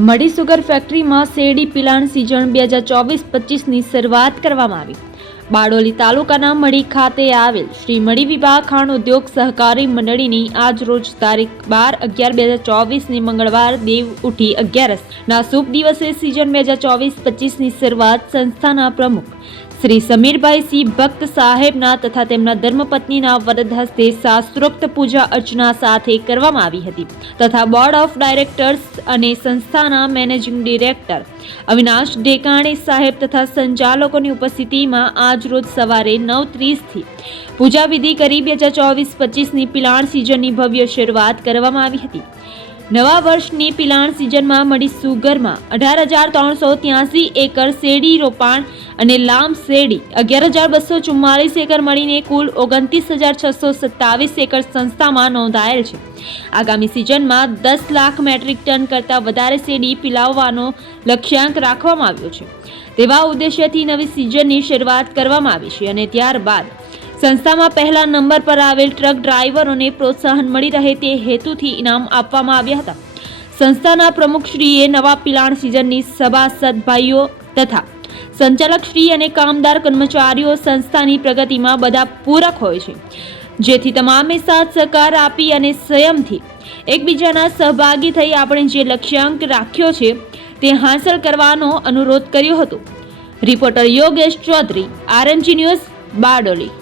મડી sugar ફેક્ટરીમાં શેરડી પિલાણ season 2024-25ની શરૂઆત કરવામાં આવી। બારડોલી તાલુકાના મડી ખાતે આવેલ શ્રી મડી વિભાગ ખાણ ઉદ્યોગ સહકારી મંડળીની આજ રોજ તારીખ 12/11/2024ની મંગળવાર દેવ ઉઠી 11ના શુભ દિવસે સિઝન 2024-25ની શરૂઆત સંસ્થાના પ્રમુખ શ્રી સમીરભાઈ સિંહ ભક્ત સાહેબના તથા તેમના ધર્મપત્નીના વરદ હસ્તે શાસ્ત્રોક્ત પૂજા અર્ચના સાથે કરવામાં આવી હતી તથા બોર્ડ ઓફ ડાયરેક્ટર્સ અને સંસ્થાના મેનેજિંગ ડિરેક્ટર અવિનાશ ડેકાણે સાહેબ તથા સંચાલકોની ઉપસ્થિતિમાં આજ રોજ સવારે 9:30થી પૂજા વિધિ કરી 2024-25ની પિલાણ સિઝનની ભવ્ય શરૂઆત કરવામાં આવી હતી। નવા વર્ષની પિલાણ સિઝનમાં મડી સુગરમાં 18,383 એકર શેરડી રોપાણ અને લાંબ શેરડી 11,244 એકર મળીને કુલ 29,627 એકર સંસ્થામાં નોંધાયેલ છે। આગામી સિઝનમાં 10 લાખ મેટ્રિક ટન કરતાં વધારે શેરડી પિલાવવાનો લક્ષ્યાંક રાખવામાં આવ્યો છે। તેવા ઉદ્દેશ્યથી નવી સિઝનની શરૂઆત કરવામાં આવી છે અને ત્યારબાદ સંસ્થામાં પહેલા નંબર પર આવેલ ટ્રક ડ્રાઈવરોને પ્રોત્સાહન મળી રહે તે હેતુથી ઇનામ આપવામાં આવ્યા હતા। સંસ્થાના પ્રમુખશ્રીએ નવા પિલાણ સિઝનની સભાસદ ભાઈઓ તથા સંચાલકશ્રી અને કામદાર કર્મચારીઓ સંસ્થાની પ્રગતિમાં બધા પૂરક હોય છે, જેથી તમામે સાથ સહકાર આપી અને સંયમથી એકબીજાના સહભાગી થઈ આપણે જે લક્ષ્યાંક રાખ્યો છે તે હાંસલ કરવાનો અનુરોધ કર્યો હતો। Reporter Yogesh Chaudhary, RNG news, Bardoli.